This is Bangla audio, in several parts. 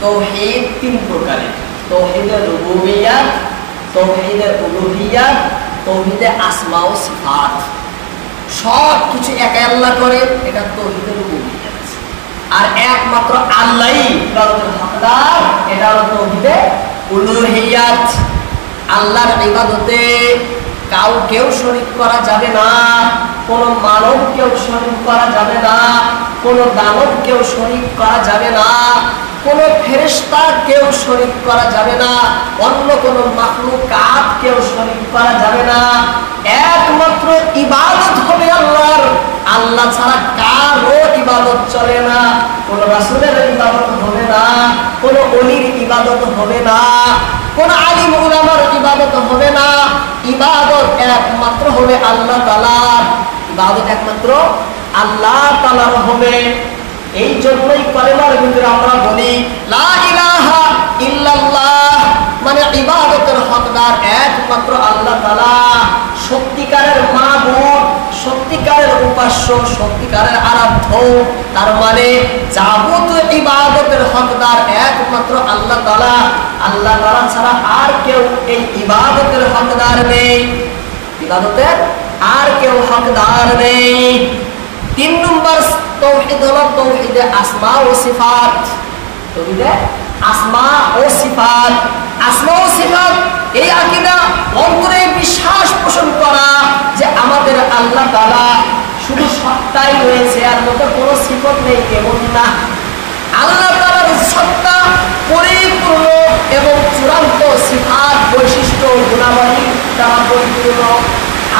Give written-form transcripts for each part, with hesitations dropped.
তাওহীদ তিন প্রকারের, তাওহীদে রুবুবিয়্যাহ, তাওহীদে উলুহিয়্যাহ, তাওহীদে আসমা ও সিফাত। সব কিছু একা আল্লাহ করে, এটা তাওহীদে রুবুবিয়্যাহ। আর একমাত্র আল্লাহই ইবাদতের হকদার, এটা হলো তাওহীদে উলুহিয়্যাহ। আল্লাহর ইবাদতে কাউকেও শরীক করা যাবে না, কোন মানবকেও শরীক করা যাবে না, কোন দানবকেও শরীক করা যাবে না, কোন ফেরেশতাকেও শরীক করা যাবে না, অন্য কোন মাখলুকাতকেও শরীক করা যাবে না। একমাত্র ইবাদত হবে আল্লাহর। আল্লাহ ছাড়া কারো ইবাদত চলে না। কোন রাসূলের ইবাদত হবে না, কোন ওলির ইবাদত হবে না, কোন আলিম উলামার ইবাদত হবে না। ইবাদত একমাত্র হবে আল্লাহ তাআলার। ইবাদত একমাত্র আল্লাহ তাআলার হবে। এই জন্যই কালেমার ভিতরে আমরা বলি লা ইলাহা ইল্লাল্লাহ, মানে ইবাদতের হকদার একমাত্র আল্লাহ তাআলা। সত্যিকারের মাবুদ, সত্যিকারের উপাস্য, সত্যিকারের আরাধ্য, তার মানে যাবতীয় ইবাদতের হকদার একমাত্র আল্লাহ তাআলা। আল্লাহ তাআলা ছাড়া আর কেউ এই ইবাদতের হকদার নেই। ইবাদতের আর কেউ হকদার নেই। 3 নম্বর তাওহীদ হলো তাওহীদে আসমা ও সিফাত। তাওহীদে আসমা ও সিফাত। আসমা ও সিফাত এই আকীদা, অন্তরে বিশ্বাস পোষণ করা যে আমাদের আল্লাহ তাআলা শুধু সত্তাই রয়েছে, আর মতো কোনো সিফাত নেই, এমন না। আল্লাহ তাআলার সত্তা পরিপূর্ণ এবং চূড়ান্ত, সিফাত বৈশিষ্ট্য গুণাবলী দ্বারা পরিপূর্ণ।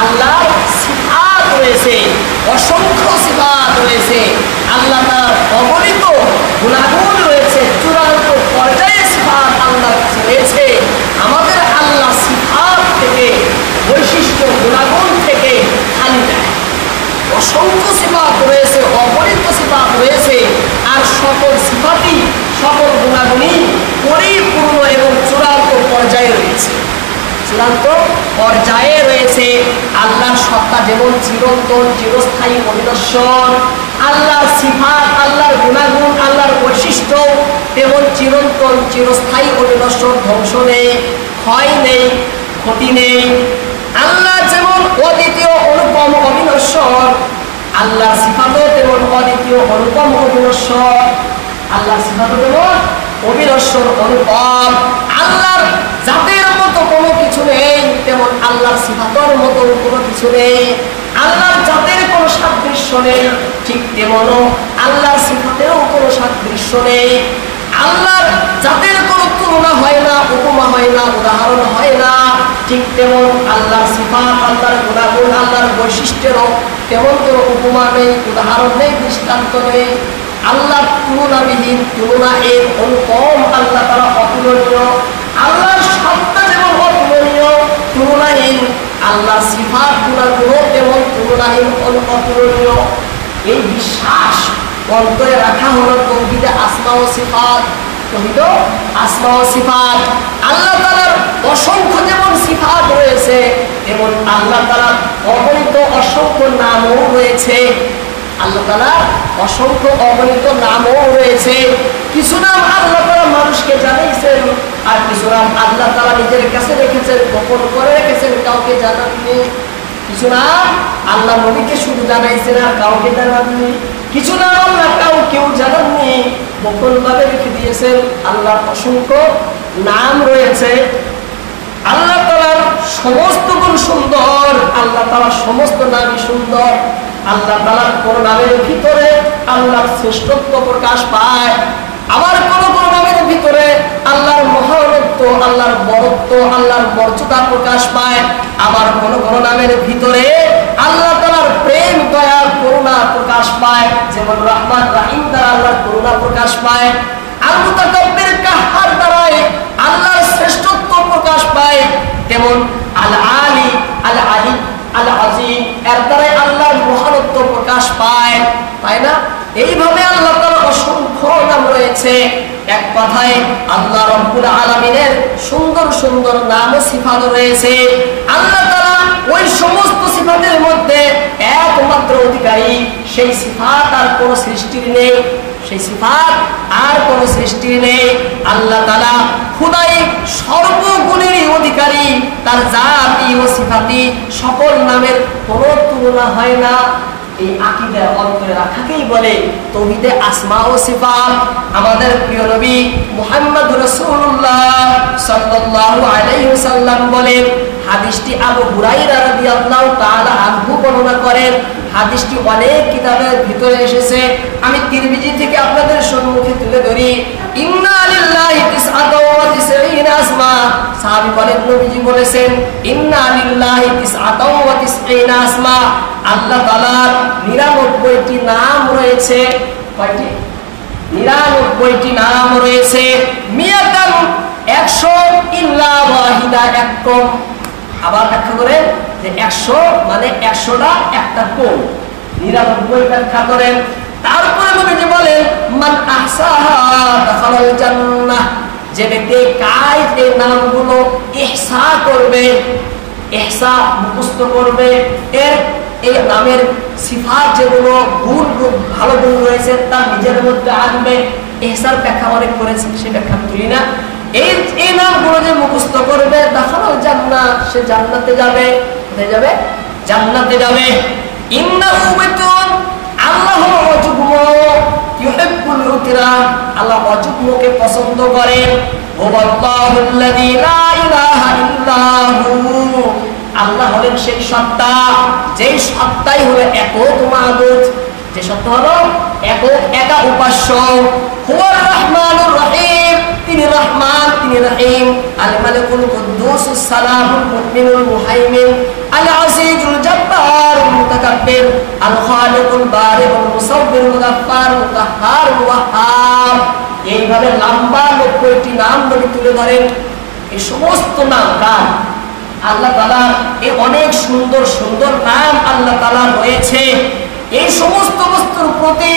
আল্লাহর সিফাত রয়েছে, অসংখ্য সিফাত রয়েছে। আল্লাহ তাআলার অগণিত গুণাগুণ রয়েছে, চূড়ান্ত পর্যায়ে সিফাত আল্লাহর কাছে রয়েছে। আমাদের আল্লাহ সিফাত থেকে, বৈশিষ্ট্য গুণাগুণ থেকে খালি নাই। অসংখ্য সিফাত রয়েছে, অগণিত সিফাত রয়েছে, আর সকল সিফাতই, সকল গুণাগুণই পরিপূর্ণ এবং চূড়ান্ত পর্যায়ে রয়েছে। চূড়ান্ত পর্যায়ে রয়েছে। আল্লাহর সত্তা যেমন চিরন্তন, চিরস্থায়ী, অবিনশ্বর, আল্লাহর সিফাত, আল্লাহর গুণাগুণ, আল্লাহর বৈশিষ্ট্য তেমন চিরন্তন, চিরস্থায়ী, অবিনশ্বর, ধ্বংস নেই, ক্ষয় নেই, ক্ষতি নেই। আল্লাহ যেমন অদ্বিতীয়, অনুপম, অবিনশ্বর, আল্লাহর সিফাতও তেমন অদ্বিতীয়, অনুপম, অবিনশ্বর। আল্লাহর সিফাতও তেমন অবিনশ্বর, অনুপম। আল্লাহর জাতের মতো কোনো কিছু নেই, তেমন আল্লাহর সিফাতের মতো কোনো কিছু নেই। আল্লাহর জাতের কোনো সাদৃশ্য নেই, ঠিক তেমনও আল্লাহর সিফাতেরও কোনো সাদৃশ্য নেই। আল্লাহর জাতের কোনো তুলনা হয় না, উপমা হয় না, উদাহরণ হয় না, ঠিক তেমন আল্লাহর সিফাত, আল্লাহর গুণাগুণ, আল্লাহর বৈশিষ্ট্যেরও তেমন কোনো উপমা নেই, উদাহরণ নেই, দৃষ্টান্ত নেই। আল্লাহ তুলনাবিহীন, তুলনাহীন, অনুপম, আল্লাহ তাআলা অতুলনীয়। আল্লাহর সত্তা যেমন অতুলনীয়, তুলনাহীন, আল্লাহর সিফাত, গুণাগুণ তেমন তুলনাহীন, অতুলনীয়। এই বিশ্বাস অন্তরে রাখা হলো তাওহীদে আসমা ও সিফাত। তাওহীদে আসমা ও সিফাত। আল্লাহ তাআলার অসংখ্য যেমন সিফাত রয়েছে, তেমন আল্লাহ তাআলার অগণিত অসংখ্য নামও রয়েছে। আল্লাহ তাআলার অসংখ্য অগণিত নামও রয়েছে। কিছু নাম আল্লাহ তাআলা মানুষকে জানাইছেন, আর কিছু নাম আল্লাহ তাআলা নিজের কাছে রেখেছেন, গোপন করে রেখেছেন, কাউকে জানাননি। কিছু নাম আল্লাহ নবীকে শুধু জানাইছেন, আর কাউকে জানাননি। কিছু নাম আল্লাহ কাউকেও জানাননি, গোপনভাবে রেখে দিয়েছেন। আল্লাহর অসংখ্য নাম রয়েছে। আল্লাহ তাআলার সমস্ত গুণ সুন্দর, আল্লাহ তাআলার সমস্ত নামই সুন্দর। আল্লাহ তাআলার কোন নামের ভিতরে আল্লাহর শ্রেষ্ঠত্ব প্রকাশ পায়, আবার কোন কোন নামের ভিতরে আল্লাহর মহানত্ব, আল্লাহর বরত্ব, আল্লাহর মর্যাদা প্রকাশ পায়, আবার কোন কোন নামের ভিতরে আল্লাহ তাআলার প্রেম, দয়া, করুণা প্রকাশ পায়। যেমন রহমান, রহিম দ্বারা আল্লাহর করুণা প্রকাশ পায়। আল মুতাকাব্বির, কাহ্হার দ্বারাই আল্লাহর শ্রেষ্ঠত্ব প্রকাশ পায়। তেমন আল আলী, আল আলী, আল আজিম, এর দ্বারাই আল্লাহর মহানত্ব প্রকাশ পায়, তাই না? এইভাবে আল্লাহ তাআলার অসংখ্য নাম রয়েছে। এক কথায় আল্লাহ রাব্বুল আলামিনের সুন্দর সুন্দর নাম ও সিফাত রয়েছে। আল্লাহ তাআলা ওই সমস্ত সিফাতের মধ্যে একমাত্র অধিকারী, সেই সিফাত আর কোনো সৃষ্টির নেই, সেই সিফাত আর কোনো সৃষ্টির নেই। আল্লাহ তাআলা খুদাই সর্বগুণের অধিকারী, তার জাতি ও সিফাতি সকল নামের কোনো তুলনা হয় না। এই আকীদা অন্তরে রাখাকেই বলে তাওহীদে আসমা ও সিফাত। আমাদের প্রিয় নবী মুহাম্মদ রাসূলুল্লাহ সাল্লাল্লাহু আলাইহি ওয়াসাল্লাম বলেন, হাদিসটি আবু হুরায়রা রাদিয়াল্লাহু তাআলা আনহু বর্ণনা করেন। হাদিসটি অনেক কিতাবের ভিতরে এসেছে, আমি তিরমিজি থেকে আপনাদের সম্মুখে তুলে ধরি। ইন্না লিল্লাহি তিসআতাও ওয়া তিসঈনা আসমা, সাহাবী বলেন নবীজি বলেছেন ইন্না লিল্লাহি তিসআতাও ওয়া তিসঈনা আসমা, আল্লাহ তাআলার 99টি নাম রয়েছে। কয়টি? 99টি নাম রয়েছে। মিয়াতান 100 ইল্লা ওয়াহিদা, এক কম। আবার ব্যাখ্যা করেন যে 100 মানে 100টা একটা কম, 99 ব্যাখ্যা করেন। তারপরে নবীজি বলেন মান আহসাহা দাখালাল জান্নাহ, যে ব্যক্তি কায়দ এই নামগুলো ইহসা করবে, ইহসা মুখস্থ করবে, এই নামের সিফাত যেগুলো গুণ ভালো গুণ রয়েছে তা নিজের মধ্যে আনবে। ইহসার ব্যাখ্যা অনেক করেছে, সে ব্যাখ্যা করি না। এই নামগুলো যে মুখস্থ করবে দাখালাল জান্নাহ, সে জান্নাতে যাবে। কোথায় যাবে? জান্নাতে যাবে। ইন্নাহু বাইতুন, আল্লাহ ওয়াজুবু ইউহিব্বুল উতরা, আল্লাহ ওয়াজুবকে পছন্দ করেন। ওয়াল্লাহুল্লাযী লা ইলাহা ইল্লাহু, আল্লাহ হলেন সেই সত্তা, যেই সত্তাই হলো একক মাবুদ, যে সত্তা হলো একক একা উপাস্য। হুয়ার রহমানুর রহিম, তিনি রহমান, তিনি রহিম। আল মালিকুল কুদ্দুসুস সালামুল মুমিনুল মুহাইমিন আল আজিজুল জব্বারুল মুতাকাব্বির আল খালিকুল বারিউল মুসাব্বিরুল গাফফারুল কাহ্হারুল ওয়াহ্হাব। এইভাবে লম্বা 90টি নাম নবী তুলে ধরেন। এই সমস্ত নাম কার? আল্লাহ তাআলা। এই অনেক সুন্দর সুন্দর নাম আল্লাহ তাআলা রয়েছে। এই সমস্ত বস্তুর প্রতি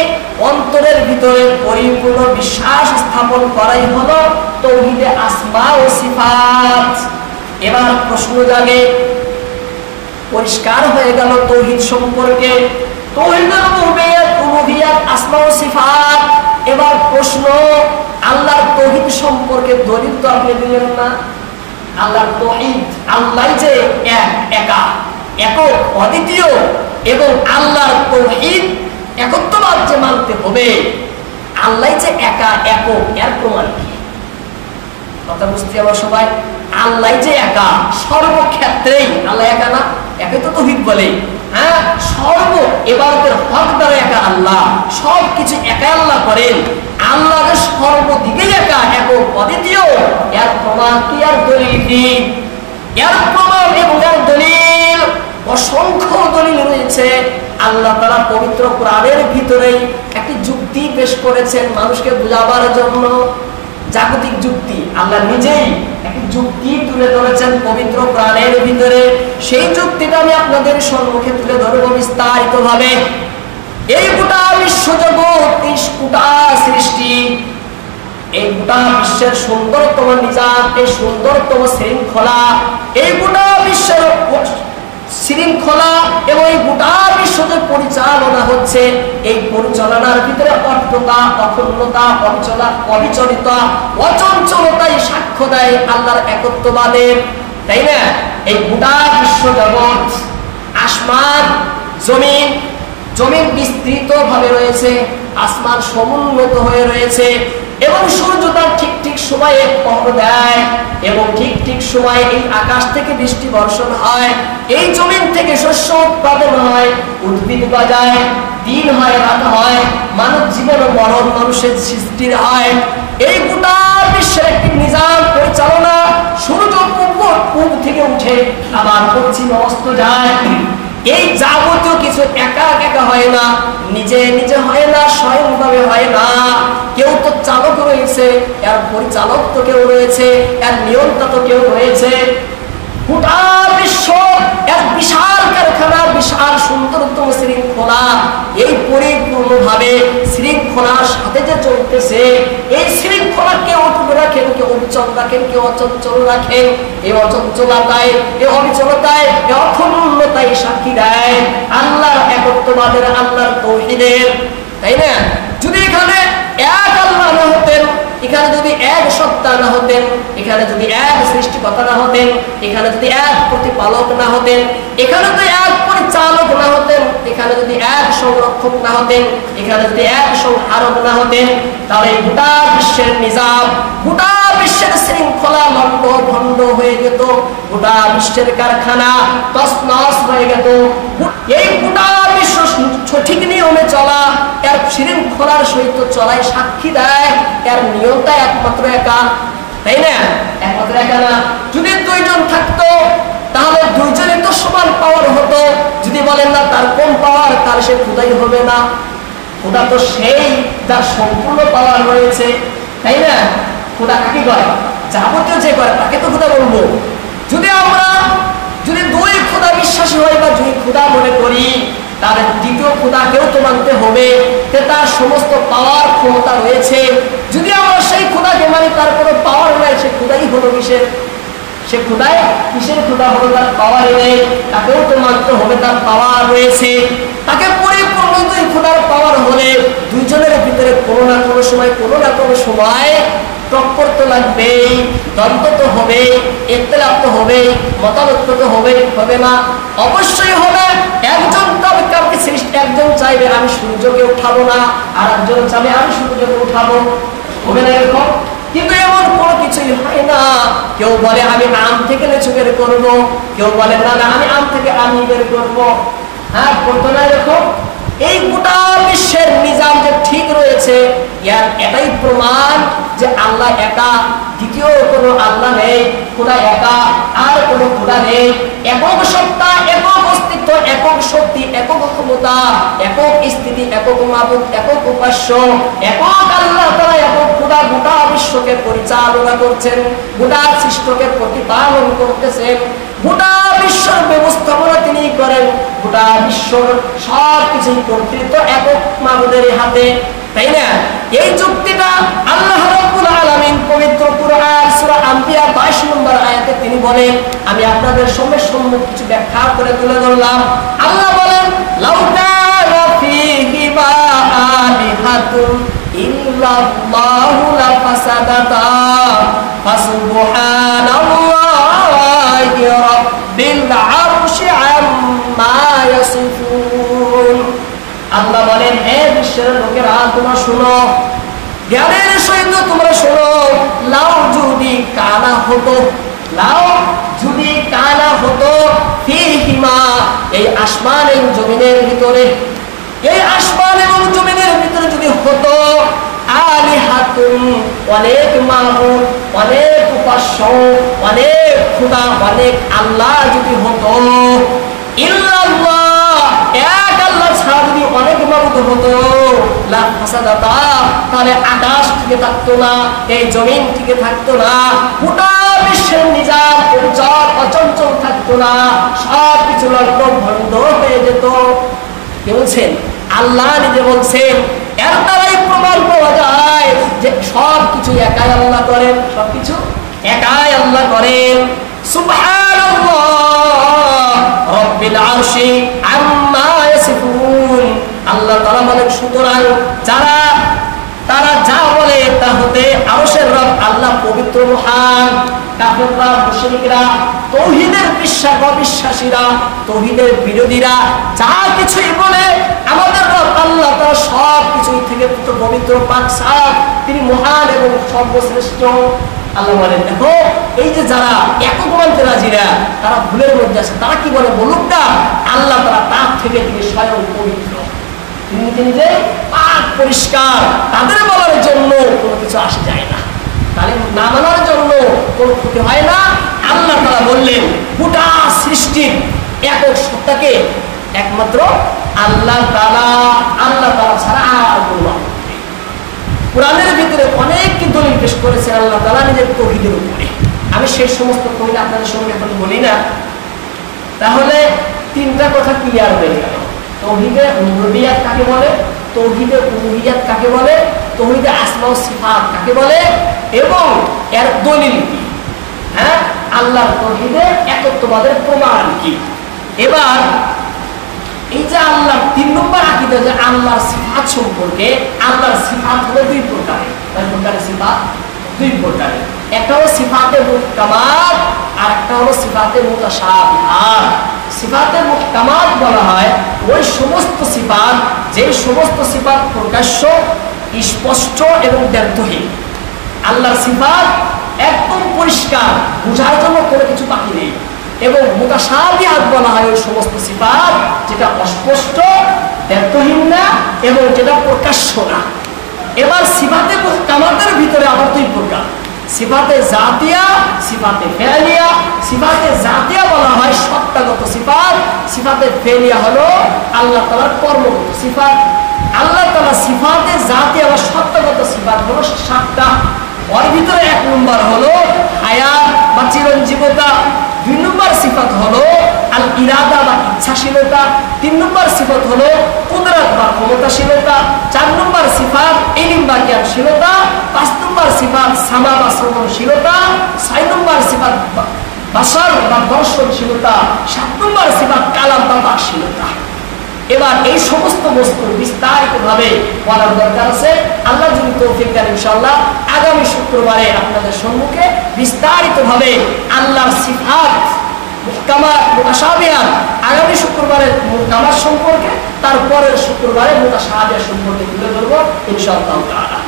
অন্তরের ভিতরে পরিপূর্ণ বিশ্বাস স্থাপন করাই হলো তাওহীদে আসমা ও সিফাত। এবার প্রশ্ন জাগে, পরিষ্কার হয়ে গেল তাওহীদ সম্পর্কে, তাওহীদুল রুবুবিয়্যাত, উলুহিয়্যাত, আসমা ও সিফাত। এবার প্রশ্ন, আল্লাহর তাওহীদ সম্পর্কে দলিল তো আপনি দিলেন না। আল্লাহর তাওহীদ, আল্লাহ যে এক, একা, একক, অদ্বিতীয়, এবং আল্লাহর তাওহীদ একত্ববাদ যে মানতে হবে, আল্লাহ যে একা, একক, এর প্রমাণ কি? কথা বুঝতে হবে সবাই। আল্লাহ যে একা, সর্বক্ষেত্রেই আল্লাহ একা না? একে তো তাওহীদ বলে। হ্যাঁ, সর্ব ইবাদতের হকদার একা আল্লাহ, সবকিছু একা আল্লাহ করেন। আল্লাহ যে সর্বদিকে একা, একক, অদ্বিতীয়, এর প্রমাণ কি আর দলিল কি? এর প্রমাণ এবং এর দলিল অসংখ্য দলিল রয়েছে। আল্লাহ তাআলা পবিত্র কোরআনের ভিতরেই একটি যুক্তি পেশ করেছেন মানুষকে বোঝাবার জন্য, জাগতিক যুক্তি। আল্লাহ নিজেই একটি যুক্তি তুলে ধরেছেন পবিত্র কোরআনের ভিতরে। সেই যুক্তিটা আমি আপনাদের সম্মুখে তুলে ধরব বিস্তারিত ভাবে। এই গোটা বিশ্বজগৎ, এই গোটা সৃষ্টি, এই গোটা বিশ্বের সুন্দরতম নিজাম, এই সুন্দরতম শৃঙ্খলা, এই গোটা বিশ্বের শৃঙ্খলা এবং এই গোটা বিশ্ব যে পরিচালনা হচ্ছে, এই পরিচালনার ভিতরে অট্টতা, অখণ্ডতা, অবিচলিতা, অচঞ্চলতাই সাক্ষ্য দেয় আল্লাহর একত্ববাদের, তাই না? এই গোটা বিশ্ব জগৎ, আসমান, জমিন, জমিন বিস্তৃত ভাবে রয়েছে, আসমান সমুন্নত হয়ে রয়েছে, এবং সূর্য তার ঠিক ঠিক সময়ে পহর দেয়, এবং ঠিক ঠিক সময়ে এই আকাশ থেকে বৃষ্টি বর্ষণ হয়, এই জমিন থেকে শস্য উৎপাদন হয়, উদ্ভিদ গজায়, দিন হয়, রাত হয়, মানব জীবন ও মরণ, মানুষের সৃষ্টির হয়। এই গোটা বিশ্বের একটি নিজাম পরিচালনা। সূর্য পূব থেকে উঠে আবার পশ্চিমে অস্ত যায়। এই যাবতীয় কিছু একা একা হয় না, নিজে নিজে হয় না, স্বয়ংভাবে হয় না। কেউ তো চালক রয়েছে, এর পরিচালক তো কেউ রয়েছে, এর নিয়ন্ত্রক তো কেউ রয়েছে। গোটা বিশ্ব এক বিশাল কারখানা, বিশাল সুন্দরতম শৃঙ্খলা। এই পরিপূর্ণভাবে শৃঙ্খলার সাথে যে চলতেছে, এই শৃঙ্খলা কেউ অটুট রাখেন, কেউ অবিচল রাখেন, কেউ অচঞ্চল রাখেন। এই অচঞ্চলতায়, এই অবিচলতায়, এই অখণ্ডতায় সাক্ষী দেয় আল্লাহর একত্ববাদের, আল্লাহর তাওহীদের, তাই না? যদি এখানে এক আল্লাহ না হতেন এখানে যদি এক সত্তা না হতেন, এখানে যদি এক সৃষ্টিকর্তা না হতেন, এখানে যদি এক প্রতিপালক না হতেন, এখানে যদি এক পরিচালক না হতেন, এখানে যদি এক সংরক্ষক না হতেন, এখানে যদি এক সংহারক না হতেন, তাহলে গোটা বিশ্বের নিজাম, গোটা বিশ্বের শৃঙ্খলা লন্ড ভন্ড হয়ে যেত, গোটা বিশ্বের কারখানা তছনছ হয়ে যেত। এই গোটা বিশ্ব সঠিক নিয়মে চলা, এর শৃঙ্খলার সহিত চলাই সাক্ষী দেয় এর নিয়মটা একমাত্র একা, তাই না? একমাত্র একা না। যদি দুইজন থাকতো তাহলে দুইজনের তো সমান পাওয়ার হতো। যদি বলেন না তার কম পাওয়ার, তাহলে সে খোদাই হবে না। খোদা তো সেই যার সম্পূর্ণ পাওয়ার রয়েছে, তাই না? খোদা কাকে করে? যাবতীয় যে করে তাকে তো খোদা বলবো। যদি আমরা দুই খোদা বিশ্বাসী হই বা দুই খোদা মনে করি, তাহলে দ্বিতীয় খোদাকেও তো মানতে হবে, যে তার সমস্ত পাওয়ার ক্ষমতা রয়েছে। যদি আমরা সেই খোদাকে মানি তার কোনো পাওয়ার নাই, সে খোদাই হলো কিসের? সে খোদাই কিসের খোদা হলো? তার পাওয়ার নেই, তাকেও তো মানতে হবে তার পাওয়ার রয়েছে। তাকে পরিপূর্ণ দুই খোদার পাওয়ার হলে দুইজনের ভিতরে কোনো না কোনো সময় টক্কর তো লাগবেই, দ্বন্দ্ব তো হবে, ইখতিলাফ তো হবে, মতানৈক্য তো হবে না? অবশ্যই হবে। একজন কাউকে সৃষ্টি, একজন চাইবে আমি সূর্যকে উঠাবো না, আর একজন চাইবে আমি সূর্যকে উঠাবো, হবে না এরকম? কিন্তু এমন কোনো কিছুই হয় না। কেউ বলে আমি আম থেকে লিচু বের করবো, কেউ বলে না না আমি আম থেকে আম বের করবো। হ্যাঁ, করতো না এরকম? এই গোটা বিশ্বের নিজাম যে ঠিক রয়েছে, এটাই প্রমাণ যে আল্লাহ একা, দ্বিতীয় কোনো আল্লাহ নেই, খোদা একা, আর কোনো খোদা নেই। একক সত্তা, একক অস্তিত্ব, একক শক্তি, একক ক্ষমতা, একক স্থিতি, একক মাবুদ, একক উপাস্য, একক আল্লাহ তাআলা, একক খোদা গোটা বিশ্বকে পরিচালনা করছেন, গোটা সৃষ্টিকে প্রতিপালন করতেছেন, গোটা বিশ্বর ব্যবস্থাপনা তিনি করেন, গোটা বিশ্বর সবকিছু কর্তৃত্ব একক মাবুদের হাতে, তাই না? এই যুক্তিটা আল্লাহ রাব্বুল আলামিন পবিত্র কুরআন সূরা আম্বিয়া 22 নম্বর আয়াতে তিনি বলেন, আমি আপনাদের সম্মুখে কিছু ব্যাখ্যা করে তুলে ধরলাম। আল্লাহ বলেন, লাউ কানা ফীহিমা আলিহাতুন ইল্লাল্লাহু লাফাসাদাতা ফাসুবহানাল্লাহি রাব্বিল আরশি আম্মা ইয়াসিফুন। আল্লাহ বলেন, হে বিশ্বের লোকেরা তোমরা শোনো, জ্ঞানের সহিত তোমরা শোনো, লাউ যদি কানা হতো, লাউ যদি কানা হতো ফীহিমা, এই আসমান এবং জমিনের ভিতরে, এই আসমান এবং জমিনের ভিতরে যদি হতো আলিহাতুন, অনেক মাবুদ, অনেক উপাস্য, অনেক খোদা, অনেক আল্লাহ যদি হতো, ইল্লাল্লাহ, এক আল্লাহ ছাড়া যদি অনেক মাবুদ হতো, লা ফাসাদাতা, তাহলে আকাশ থেকে থাকতো না, এই জমিন থেকে থাকতো না, গোটা বিশ্বের নিজাম অচঞ্চল থাকতো না, সব কিছু লণ্ডভণ্ড হয়ে যেত। কে বলছেন? আল্লাহ নিজে বলছেন। এর দ্বারাই প্রমাণ পাওয়া যায় যে সবকিছু একাই আল্লাহ করেন, সবকিছু একাই আল্লাহ করেন। সুবহানাল্লাহ রাব্বিল আরশি আম্মা ইয়াসিফুন। আল্লাহ তাআলা বলেন, সুতরাং তারা যা বলে তা হতে আরশের রব আল্লাহ পবিত্র, মহান। কাফেররা, মুশরিকরা, তাওহীদের অবিশ্বাসীরা, তাওহীদের বিরোধীরা যা কিছুই বলে, আমাদের রব আল্লাহ তাআলা সব কিছুই থেকে পবিত্র, পাক, সাফ, তিনি মহান এবং সর্বশ্রেষ্ঠ। আল্লাহ বলেন, দেখো এই যে যারা একক মানতে রাজিরা, তারা ভুলের মধ্যে আছে। তারা কি বলে বলুক না, আল্লাহ তাআলা তার থেকে তিনি স্বয়ং পবিত্র, তিনি নিজে পাক, পরিষ্কার। তাদের বলার জন্য কোনো কিছু আসে যায় না, তাহলে না মানার জন্য কোনো ক্ষতি হয় না। আল্লাহ তাআলা বললেন, গোটা সৃষ্টির একক সত্তাকে একমাত্র আল্লাহ তাআলা ছাড়া আর কোনো মাবুদ নেই। কোরআনের ভিতরে অনেক দলিল পেশ করেছেন আল্লাহ তাআলা নিজের তাওহীদের উপরে। আমি সেই সমস্ত দলিল আপনাদের সঙ্গে এখন বলি না। তাহলে তিনটা কথা ক্লিয়ার হয়ে গেল। তাওহীদে রুবুবিয়্যাত কাকে বলে, তাওহীদে উলুহিয়্যাত কাকে বলে, তাওহীদে আসমা ও সিফাত কাকে বলে, এবং এর দলিল কি, হ্যাঁ, আল্লাহর তাওহীদে একত্ববাদের প্রমাণ কি। এবার এই যে আল্লাহ ৩ নম্বর আকীদা যে আল্লাহর সিফাত সম্পর্কে, আল্লাহর সিফাত হলো ২ প্রকারের। কয় প্রকারের সিফাত? ২ প্রকারের। একটা হলো সিফাতে মুহকামাত আর একটা হলো সিফাতে মুতাশাবিহাত। সিফাতে মুহকামাত বলা হয় ওই সমস্ত সিফাত যে সমস্ত সিফাত প্রকাশ্য, স্পষ্ট এবং দ্ব্যর্থহীন। আল্লাহর সিফাত একদম পরিষ্কার, বোঝার জন্য কোনো কিছু বাকি নেই। এবং মুতাশাবিহাত বলা হয় ওই সমস্ত সিফাত যেটা অস্পষ্ট, দ্ব্যর্থহীন না এবং যেটা প্রকাশ্য না। এবার সিফাতে মুহকামাতের ভিতরে আবার ২ প্রকার, সিফাতে জাতিয়া, সিফাতে ফেলিয়া। সিফাতে জাতিয়া বলা হয় সত্তাগত সিফাত, সিফাতে ফেলিয়া হলো আল্লাহ তাআলার কর্মগত সিফাত। আল্লাহ তাআলা সিফাতে জাতিয়া বা সত্তাগত সিফাত হলো ৭টা। ওর ভিতরে ১ নম্বর হলো হায়াত বা চিরঞ্জীবতা, ২ নম্বর সিফাত হলো আল ইরাদা বা ইচ্ছাশীলতা, ৩ নম্বর সিফাত হলো কুদরত বা ক্ষমতাশীলতা, ৪ নম্বর সিফাত ইলম বা জ্ঞানশীলতা, ৫ নম্বর সিফাত সামা বা শ্রবণশীলতা, ৬ নম্বর সিফাত বাসার বা দর্শনশীলতা, ৭ নম্বর সিফাত কালাম বা বাকশীলতা। এবার এই সমস্ত বস্তু বিস্তারিতভাবে বলার দরকার আছে। আল্লাহ যদি তৌফিক দেন ইনশাআল্লাহ আগামী শুক্রবারে আপনাদের সম্মুখে বিস্তারিতভাবে আল্লাহর সিফাত মুহকামাত মুতাশাবিহাত, আগামী শুক্রবারে মুহকামাত সম্পর্কে, তারপরের শুক্রবারে মুতাশাবিহাত সম্পর্কে তুলে ধরবো ইনশাআল্লাহ তাআলা।